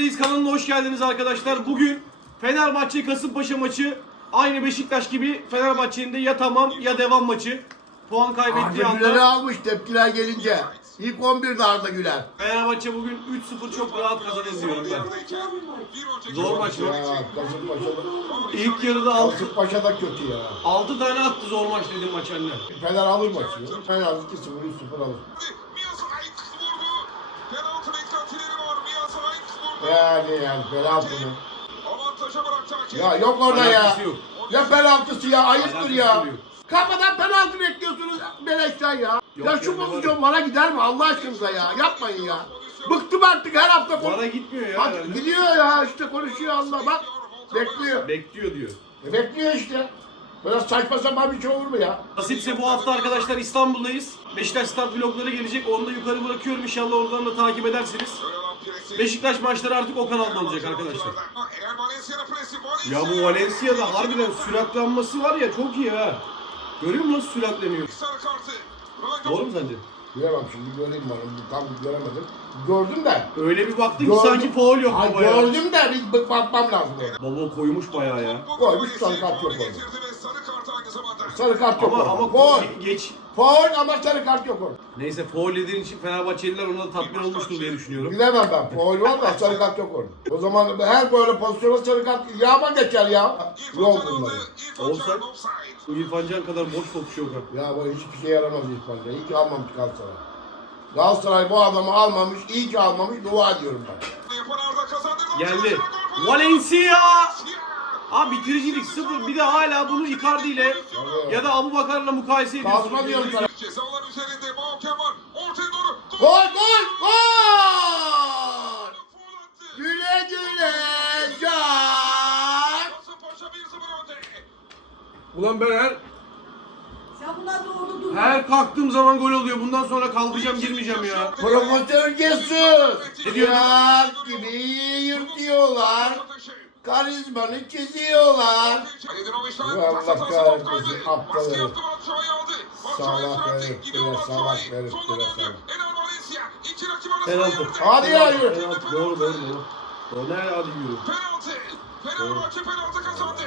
Reis kanalına hoş geldiniz arkadaşlar. Bugün Fenerbahçe Kasımpaşa maçı aynı Beşiktaş gibi Fenerbahçe'nin de ya tamam ya devam maçı. Puan kaybettiği Arda Güler'i anda almış tepkiler gelince. İlk 11'de Arda Güler. Fenerbahçe bugün 3-0 çok rahat kazanır diyorum ben. Zor maç mı? Ya Kasımpaşa'da, İlk yarıda 6, Kasımpaşa'da kötü ya. 6 tane attı zor maç dedim maç anne. Fener alır maçı. Fener 2-0, 3-0 alır. Yani yani penaltı mı? Avantaja bıraktı hakem. Ya yok orada ya. Alakası yok. Ya penaltısı ya ayıptır Alakası ya. yok. Kafadan penaltı bekliyorsunuz beleşten ya. Yok ya ya, şu var pozisyon bana gider mi Allah aşkınıza ya? Yapmayın ya. Bıktım artık her hafta Bana konuş. gitmiyor ya. Bak herhalde. gidiyor ya işte konuşuyor Allah bak. Bekliyor. Bekliyor diyor. E bekliyor işte. Böyle saçma sapan bir şey olur mu ya? Nasipse bu hafta arkadaşlar İstanbul'dayız. Beşiktaş start vlogları gelecek. Onu da yukarı bırakıyorum. İnşallah oradan da takip edersiniz. Beşiktaş maçları artık o kanalda olacak arkadaşlar. Ya bu Valencia'da harbiden süratlenmesi var ya çok iyi ha. Görüyor musun nasıl süratleniyor? Doğru mu sence? Bilemem şimdi göreyim ben onu tam göremedim. Gördüm de. Öyle bir baktın ki sanki faul yok Ay, baba ya. Gördüm de bir bak- bakmam lazım. Baba koymuş bayağı ya. Koymuş, sarı kart Sarı kart yok Ama orada. ama Faul. ge- geç. Faul ama sarı kart yok orada. Neyse faul dediğin için Fenerbahçeliler ona da tatmin olmuştur diye düşünüyorum. Bilemem ben. Faul var da sarı kart yok orada. O zaman her böyle pozisyona sarı kart yağma geçer ya. İrfan Yok Can bunları. aldı. İrfan Can İrfan Can kadar boş topçu yok ha. Ya bu hiçbir şey yaramaz İspanya. İyi ki almamış Galatasaray. Galatasaray bu adamı almamış, iyi ki almamış, dua ediyorum ben. Geldi. Gol. Valencia! Abi bitiricilik sıfır. Bir de hala bunu Icardi ile ya da Abu Bakar'la mukayese ediyorsun. Kalkma diyorum sana. Cezalar üzerinde Mauken var. Ortaya doğru. Gol, gol, gol! Güle güle can! Kasımpaşa 1-0 önde. Ulan ben her Sen bundan doğru dur. her kalktığım zaman gol oluyor. Bundan sonra kalkacağım girmeyeceğim ya. Profesör Jesus! Yar gibi yırtıyorlar. Karizmanı çiziyorlar. Ya Allah kahretmesin, aptal herif. Salak herif, bire salak herif, bire salak. Penaltı. Hadi ya yürü. Penaltı. Doğru doğru doğru. Doğru nerede hadi yürü. Penaltı. Fenerbahçe penaltı kazandı.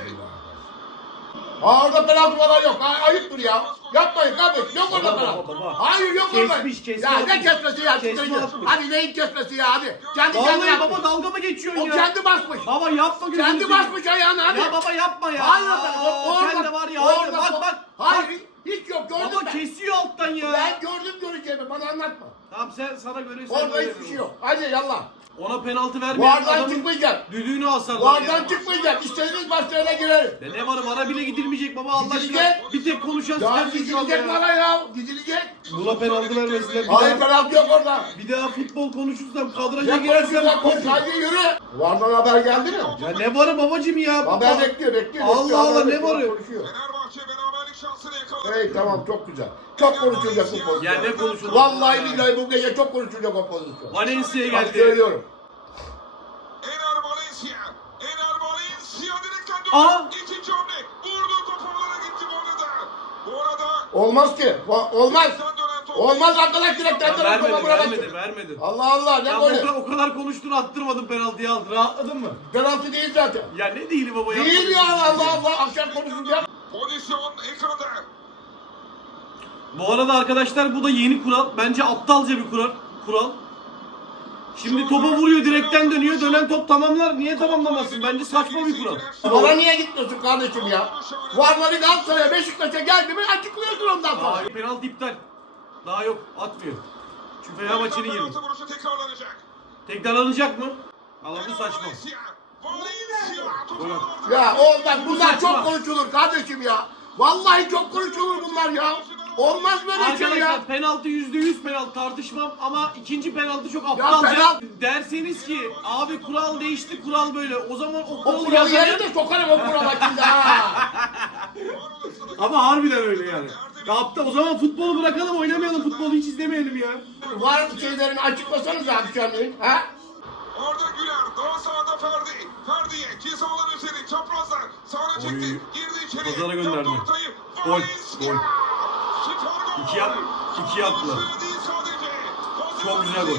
Aa, orada penaltı falan yok. Ay, ayıptır ya. Yapmayın kardeş. Yok orada penaltı. Hayır yok orada. Kesmiş, kesme Ya ne atmış. kesmesi ya? Kesme atmış. Hadi neyin kesmesi ya hadi. Kendi kendine Vallahi baba dalga mı geçiyorsun O ya? kendi basmış. Baba yapma gözünü Kendi seveyim. basmış ayağını hadi. Ya baba yapma ya. Hayır Aa, efendim. o- Orada, Sen de var ya. orada, bak bak. Hayır hiç yok gördüm Baba ben. kesiyor alttan ya. Ben gördüm göreceğimi bana anlatma. Tamam sen sana göre sen Orada böyle hiçbir şey yok. Hadi yallah. Ona penaltı vermeyen aradan adamın çıkmayacak. düdüğünü asarlar ya. çıkmayacak. İstediğiniz başlarına girerim. Ya ne var bana bile gidilmeyecek baba Allah aşkına. Bir tek konuşan Ya sensin şu anda gidilecek ya. bana ya. Gidilecek. Buna penaltı vermesinler. Bir Hayır daha, penaltı yok orada. bir daha futbol konuşursam kadraja Ne girersem konuşuyorsun konuş hadi yürü. Vardan haber geldi mi? Ya ne varı babacım ya? Haber bekliyor bekliyor. Allah bekliyor, Allah, haber ne bekliyor, varı? Konuşuyor. Fenerbahçe yakaladı. Hey tamam çok güzel. Çok konuşulacak bu pozisyon. Ya ne konuşulacak? Vallahi billahi bu gece çok konuşulacak o pozisyon. Valencia Bak geldi. söylüyorum. Ener Valencia. Ener Valencia direkten döndü. Aa! İkinci hamle. Vurdu top havalara gitti bu arada. Bu arada Olmaz ki. Va- Olmaz. Olmaz arkadaş direkten Ya dönen topa vermedi, vuramazsın. vermedi, vermedi. Allah Allah ne Ya o o kadar konuştun attırmadın penaltıyı aldın. Rahatladın mı? Penaltı değil zaten. Ya ne değil baba ya? Değil ya Allah Allah akşam konuşulacak. Pozisyon ekranda. Bu arada arkadaşlar bu da yeni kural. Bence aptalca bir kural. Kural. Şimdi topa vuruyor direkten dönüyor. Dönen top tamamlar. Niye tamamlamasın? Bence saçma bir kural. Bana niye gitmiyorsun kardeşim ya? Varları Galatasaray'a Beşiktaş'a geldi mi açıklıyorsun ondan sonra. Daha penaltı iptal. Daha yok. Atmıyor. Şu Fenerbahçe'nin vuruşu tekrarlanacak. Tekrar alınacak mı? Allah bu saçma. Ya oğlum bunlar çok konuşulur kardeşim ya. Vallahi çok konuşulur bunlar ya. Olmaz böyle şey ya. Arkadaşlar penaltı yüzde yüz penaltı tartışmam ama ikinci penaltı çok aptalca. penaltı- Derseniz ki abi kural değişti kural böyle. O zaman o O kuralı kuralı yazarım. yerine sokarım o kurala şimdi ha. Ama harbiden öyle yani. Ya aptal o zaman futbolu bırakalım oynamayalım futbolu hiç izlemeyelim ya. Var şeylerini açıklasanız akşamleyin ha. Arda Güler daha sağda Ferdi. Ferdi'ye ceza alan üzeri çaprazdan sağına çekti. Girdi içeri. Pazara gönderdi. Gol. Gol. İki yap. İki yaptılar. Çok güzel gol.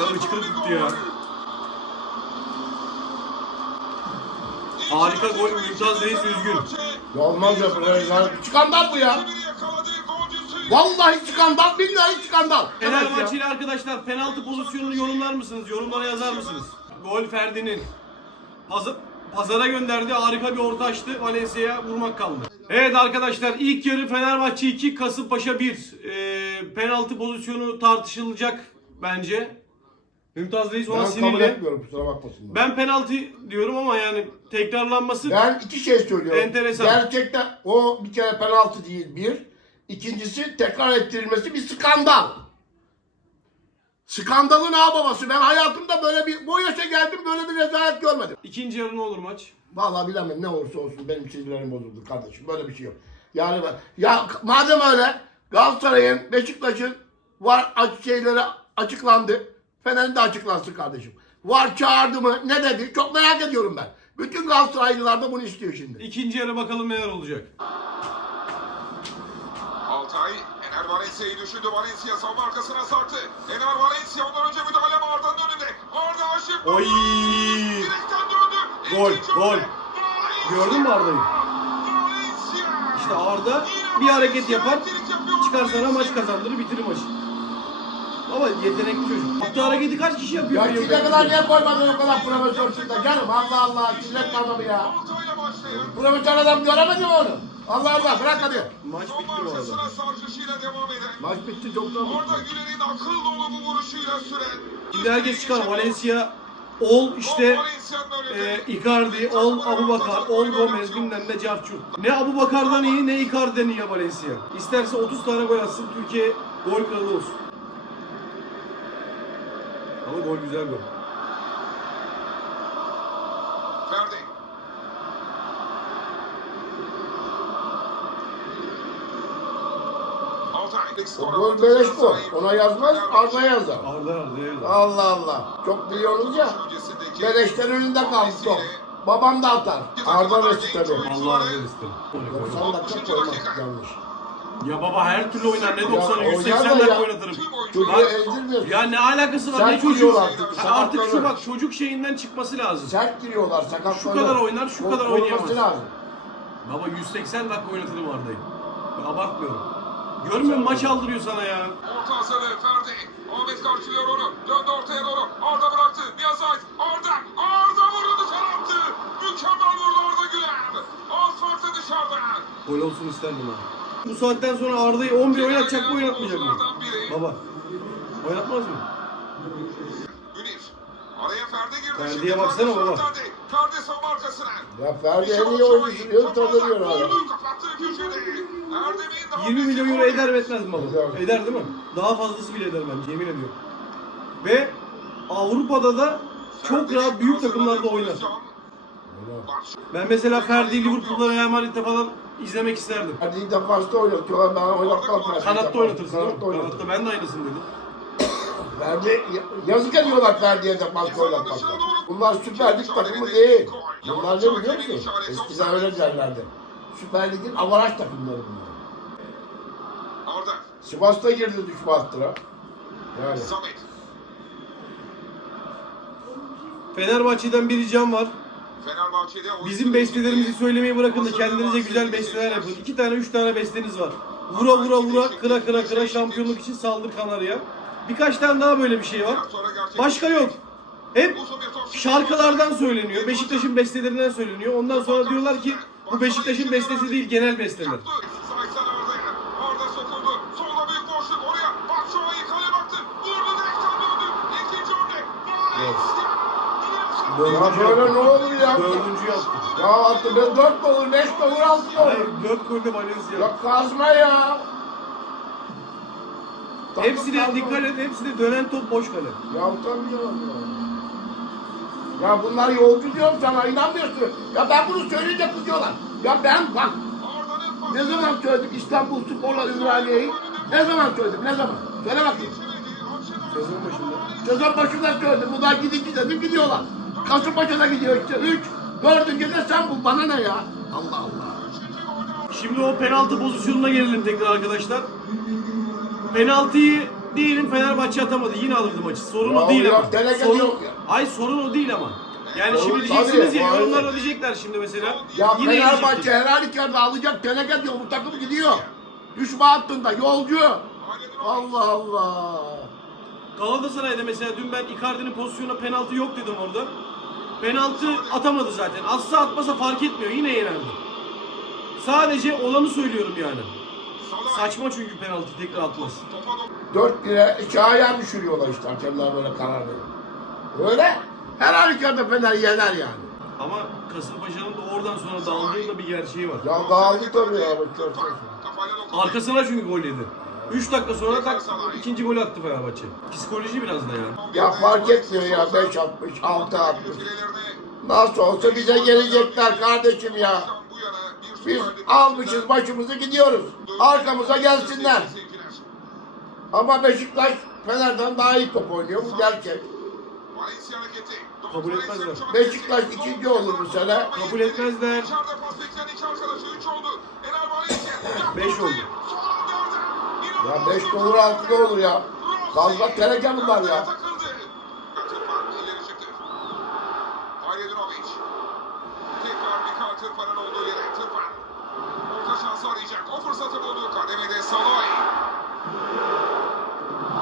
Ya çıkıp gitti ya. Harika gol Mümtaz Reis üzgün. Ya olmaz ya böyle ya. Bu ya. Vallahi skandal, billahi skandal. Fenerbahçeli evet arkadaşlar penaltı pozisyonunu yorumlar mısınız? Yorumlara yazar mısınız? Gol Ferdi'nin. Pazı- Pazara gönderdi. Harika bir orta açtı. Valencia'ya vurmak kaldı. Evet arkadaşlar ilk yarı Fenerbahçe 2, Kasımpaşa 1. Ee, penaltı pozisyonu tartışılacak bence. Mümtaz Reis ona Ben kabul sinirli. etmiyorum kusura bakmasınlar. Ben penaltı diyorum ama yani tekrarlanması Ben iki şey söylüyorum. Enteresan. Gerçekten o bir kere penaltı değil bir. İkincisi tekrar ettirilmesi bir skandal. Skandalın ağababası. Ben hayatımda böyle bir, bu yaşa geldim böyle bir rezalet görmedim. ikinci yarı ne olur maç? Vallahi bilemem ne olursa olsun benim çizgilerim bozuldu kardeşim. Böyle bir şey yok. Yani ben, ya madem öyle Galatasaray'ın, Beşiktaş'ın var aç- şeyleri açıklandı. Fener'in de açıklansın kardeşim. Var çağırdı mı? Ne dedi? Çok merak ediyorum ben. Bütün Galatasaraylılar da bunu istiyor şimdi. İkinci yarı bakalım neler olacak. Altay, Valencia'yı düşündü. Valencia savunma arkasına sarktı. Ener Valencia ondan önce müdahale Arda'nın önünde. Arda aşık. Oy! Direkten döndü. Gol, İkinci gol. Gördün mü Arda'yı? İşte Arda bir hareket yapar, çıkar sana maç kazandırır, bitirir maçı. Ama yetenekli çocuk. Yaptığı hareketi kaç kişi yapıyor? Ya şimdiye kadar niye koymadın o kadar profesör şurada canım? Allah Allah sinirlet adamı ya. Profesör adam göremedi mi onu? Allah Allah bırak hadi. Maç bitti bu arada. sarkışıyla devam eden. Maç bitti çoktan Arda bitti. Güler'in akıl dolu bu vuruşuyla süren. Şimdi herkes çıkar. Valencia, Ol işte e, Icardi, Ol Abu Bakar, Ol Gomez bilmem ne Carçurt. Ne Abu Bakar'dan iyi ne Icardi'den iyi Valencia. İsterse 30 tane gol atsın Türkiye gol kralı olsun. Ama gol güzel gol. Ferdi. Gol beleş gol. Ona yazmaz Arda yazar. Arda. Allah Allah. Çok biliyorsunuz ya. Beleşten önünde kaldı top. Babam da atar. Arda Mesut tabii. Allah razı olsun. 90 dakika koymak yanlış. Ya baba her türlü oynar. Ne 90'ı oynar 180 da dakika oynatırım. Çocuğu Bak- ezdirmiyorsun. Ya ne alakası var? Sert ne çocuğu? artık, Ha, artık şu bak çocuk şeyinden çıkması lazım. Sert giriyorlar sakat Şu kadar oynar, şu kadar oynayamaz. lazım. Baba 180 dakika oynatırım Arda'yı. Abartmıyorum. Görmüyor musun? Maç aldırıyor sana ya. Orta hazırlığı Ferdi. Ahmet karşılıyor onu. Döndü ortaya doğru. Arda bıraktı. Niyaz Ait. Arda. Arda vurdu dışarı attı. Mükemmel vurdu Arda Güler. Az farklı dışarıda. Gol olsun isterdim ha. Bu saatten sonra Arda'yı 11 oynatacak mı oynatmayacak mı? Baba. Oynatmaz mı? Araya Ferdi girdi. Ferdi'ye baksana baba. Ferdi. Ferdi savunma arkasına. Ya Ferdi en iyi Şahin. diyor tanınıyor. Erdem'in daha 20 milyon euro eder mi etmez mi baba? Eder. Eder değil mi? Daha fazlası bile eder bence yemin ediyorum. Ve Avrupa'da da çok rahat büyük takımlarda oynar. Ben mesela Ferdi Liverpool'da Real Madrid'de falan izlemek isterdim. Ferdi'yi defansta oynatıyorlar. Ben oynatmam Ferdi'yi. Kanatta oynatırsın? Kanatta. Kanatta ben de aynısını dedim. Ferdi yazık ediyorlar Ferdi'ye defansta oynatmakta. Bunlar Süper Lig takımı değil. Bunlar ne biliyor musun? Eskiden öyle derlerdi. Süper Lig'in avaraj takımları bunlar. Sivas'ta girdi düşme hattıra. Yani. Fenerbahçe'den bir ricam var. Fenerbahçe'de Bizim bestelerimizi söylemeyi bırakın da kendinize güzel besteler yapın. İki tane, üç tane besteniz var. Vura vura vura, kıra kıra kıra şampiyonluk için saldır Kanarya. Birkaç tane daha böyle bir şey var. Başka yok. Hep şarkılardan söyleniyor. Beşiktaş'ın bestelerinden söyleniyor. Ondan sonra diyorlar ki bu Beşiktaş'ın bestesi değil, genel besteler. Hamle. Ya böyle ne olur ya? Dördüncü yaptı. Ya attı ben dört olur, beş olur, altı da Hayır, olur. dört golde Valencia. Ya kazma ya. Hepsi de Takım dikkat et, hepsi de dönen top boş kale. Ya utanmıyorum ya. Ya bunlar yolcu diyorum sana inanmıyorsun. Ya ben bunu söyleyince kızıyorlar. Ya ben bak ne zaman söyledim İstanbul Spor'la Ümraniye'yi? Ne zaman söyledim ne zaman? Söyle bakayım. Sezon başında. Sezon başında söyledim. Bunlar gidince dedim gidiyorlar. Kasımpaşa'da gidiyor işte. Üç. Dördüncü de sen bul. Bana ne ya? Allah Allah. Şimdi o penaltı pozisyonuna gelelim tekrar arkadaşlar. Penaltıyı diyelim Fenerbahçe atamadı. Yine alırdı maçı. Sorun Ya o değil yok, ama. delege Sorun, yok ya. Ay sorun o değil ama. Yani şimdi Tabii, diyeceksiniz ya maalesef. diyecekler şimdi mesela. Ya yine Fenerbahçe her halükarda alacak teneke diyor. Bu takım gidiyor. Düşme hattında yolcu. Allah Allah. Galatasaray'da mesela dün ben Icardi'nin pozisyonuna penaltı yok dedim orada. Penaltı atamadı zaten. Atsa atmasa fark etmiyor. Yine yenerdi. Sadece olanı söylüyorum yani. Saçma çünkü penaltı tekrar atmaz. Dört lira çağıya düşürüyorlar işte hakemler böyle karar veriyor. Öyle. Her halükarda Fener yener yani. Ama Kasımpaşa'nın da oradan sonra daldığı da bir gerçeği var. Ya dağıldı tabii ya. bakıyorsun. Arkasına çünkü gol yedi. 3 dakika sonra tak ikinci gol attı Fenerbahçe. Psikoloji biraz da yani. Ya fark etmiyor ya 5 atmış, 6 atmış. Nasıl olsa bize gelecekler kardeşim ya. Biz almışız başımızı gidiyoruz. Arkamıza gelsinler. Ama Beşiktaş Fener'den daha iyi top oynuyor. Bu gerçek. Kabul etmezler. Beşiktaş ikinci olur bu sene. Kabul etmezler. Beş oldu. Ya 5 de olur 6 da olur ya. Fazla teneke bunlar ya. Tekrar Mikael Tırpan'ın olduğu yere Tırpan. Orta şansı arayacak. O fırsatı buldu. Kademede Saloy.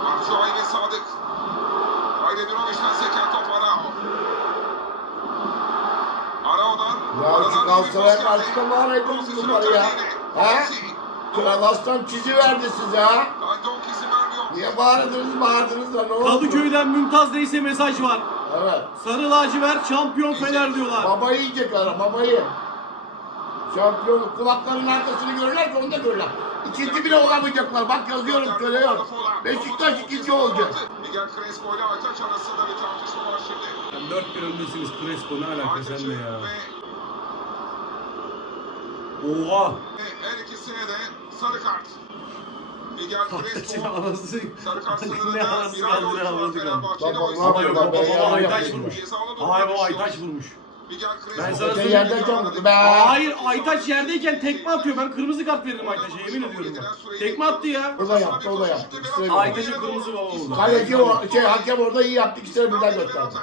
Batshuayi ve Sadık. Hayredinoviç'ten seken top Arao. Arao'dan. Ya aradan şu bir Galatasaray'a pas karşı geldi. Da var ediyoruz Rossi bunları ya. Rossi. Kral Aslan çizi verdi size ha. Niye bağırdınız bağırdınız da ne oldu? Kadıköy'den Mümtaz Reis'e mesaj var. Evet. Sarı lacivert şampiyon Fener diyorlar. Babayı yiyecek ara babayı. Şampiyonluk kulaklarının arkasını görürler ki onu da görürler. İkinci bile olamayacaklar. Bak yazıyorum söylüyorum. Beşiktaş ikinci olacak. Miguel Crespo ile Aytaç arasında bir tartışma var şimdi. Yani 4-1 öndesiniz Crespo ne alaka senle ya. Oha. her ikisine de sarı kart. Miguel Aytaç'ın Crespo anası. sarı kart sınırında bir ne oyuncu. Fenerbahçe'de. Baba, O ne isim- Ama yapıyor yok baba Ben baba Aytaç vurmuş. Hayır o. Aytaç vurmuş. Ben sana söyleyeyim. yerden vurdu be. Hayır Aytaç yerdeyken tekme atıyor. Ben kırmızı kart veririm Aytaç'a yemin ediyorum bak. Tekme attı ya. O da yaptı o da yaptı. Aytaç'a kırmızı baba oldu. Kaleci o şey hakem orada iyi yaptı. İkisine birden gösterdi.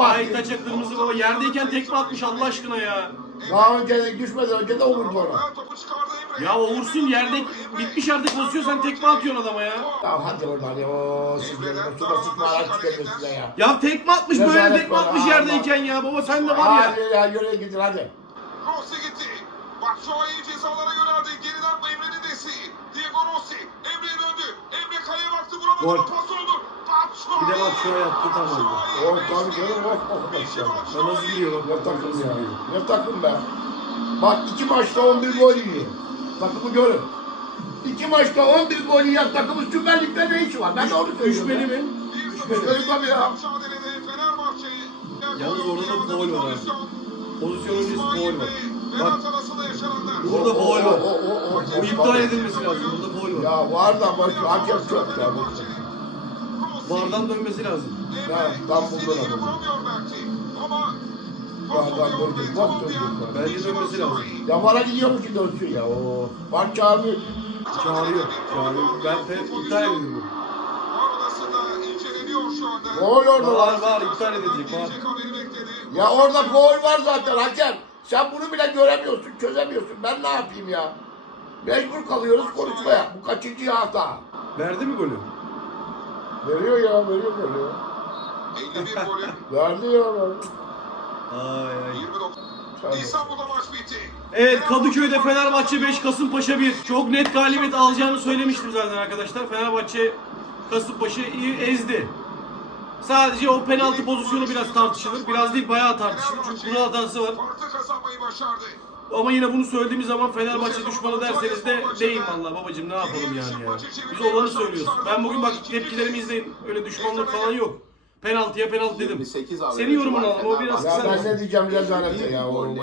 Aytaç'a kırmızı baba yerdeyken tekme atmış Allah aşkına ya. Daha önce de düşmeden önce de o vurdu ona. Ya o vursun yerde bitmiş artık pozisyon sen tekme atıyorsun adama ya. Ya hadi oradan ya. Oo, siz de nasıl sıkma araç geliyor size ya. Ya tekme atmış böyle Rezalet tekme atmış Allah. yerdeyken ya baba sen de var ya. Hadi ya yürüye gidin hadi. Rossi gitti. Batshuayi cezalara yöneldi. Geriden Emre'nin desteği. Diego Rossi. Emre'ye döndü. Emre kaleye baktı. Vuramadı. Gol. Pas oldu. Bir de Batshuayi attı, tamam. Batshuayi. O tabii canım oh oh Beşi oh. O nasıl giriyor bak. Ne takım ya? Ne takım be? Bak iki maçta 11 gol yiyor. Takımı görün. İki maçta 11 gol yiyen takımın Süper Lig'de ne işi var? Ben de onu söylüyorum. Düşmeli ya. mi? Düşmeli tabii ya. Yalnız orada da faul var ha. Pozisyon öncesi faul var. Bak burada faul var. O, o, o, O iptal edilmesi lazım. Burada faul var. Ya var da bak hakem çok ya. Vardan dönmesi lazım. Ya, vuramıyor belki. Ama Vardan döndü, bak döndü. Bence dönmesi lazım. Ya bana gidiyor mu ki dönsün ya? Oo. Bak çağırmıyor. Çağırıyor. Çağırıyor. Ben de iptal anda. Gol orada Var var. iptal edilecek var. Ya orada gol var zaten hakem. Sen bunu bile göremiyorsun, çözemiyorsun. Ben ne yapayım ya? Mecbur kalıyoruz konuşmaya. Bu kaçıncı hata? Verdi mi golü? Veriyor ya, veriyor, veriyor. 51 golü. Verdi ya, verdi. Ay ay. 29. İstanbul'da maç bitti. Evet Kadıköy'de Fenerbahçe 5 Kasımpaşa 1. Çok net galibiyet alacağını söylemiştim zaten arkadaşlar. Fenerbahçe Kasımpaşa'yı ezdi. Sadece o penaltı pozisyonu biraz tartışılır. Biraz değil bayağı tartışılır. Çünkü kural hatası var. Farklı kazanmayı başardı. Ama yine bunu söylediğimiz zaman Fenerbahçe düşmanı derseniz de değil vallahi babacım ne yapalım yani ya. Biz olanı söylüyoruz. Ben bugün bak tepkilerimi izleyin. Öyle düşmanlık falan yok. Penaltıya penaltı dedim. 28 abi. Senin yorumun alalım o biraz Ya ben ne diyeceğim rezalete ya, o ver.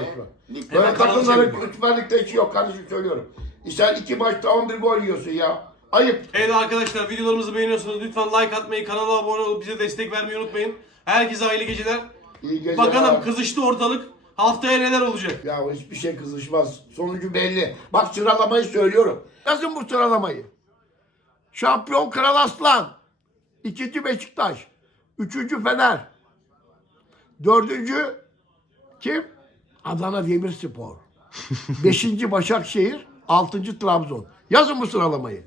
Lig- Böyle Hemen takımların Süper Lig'de işi yok kardeşim söylüyorum. E sen iki maçta 11 gol yiyorsun ya. Ayıp. Evet arkadaşlar videolarımızı beğeniyorsanız lütfen like atmayı, kanala abone olup bize destek vermeyi unutmayın. Herkese hayırlı geceler. İyi geceler. Bakalım kızıştı ortalık. Haftaya neler olacak? Ya hiçbir şey kızışmaz. Sonucu belli. Bak sıralamayı söylüyorum. Yazın bu sıralamayı. Şampiyon Kral Aslan. İkinci Beşiktaş. Üçüncü Fener. Dördüncü kim? Adana Demirspor. Beşinci Başakşehir. Altıncı Trabzon. Yazın bu sıralamayı.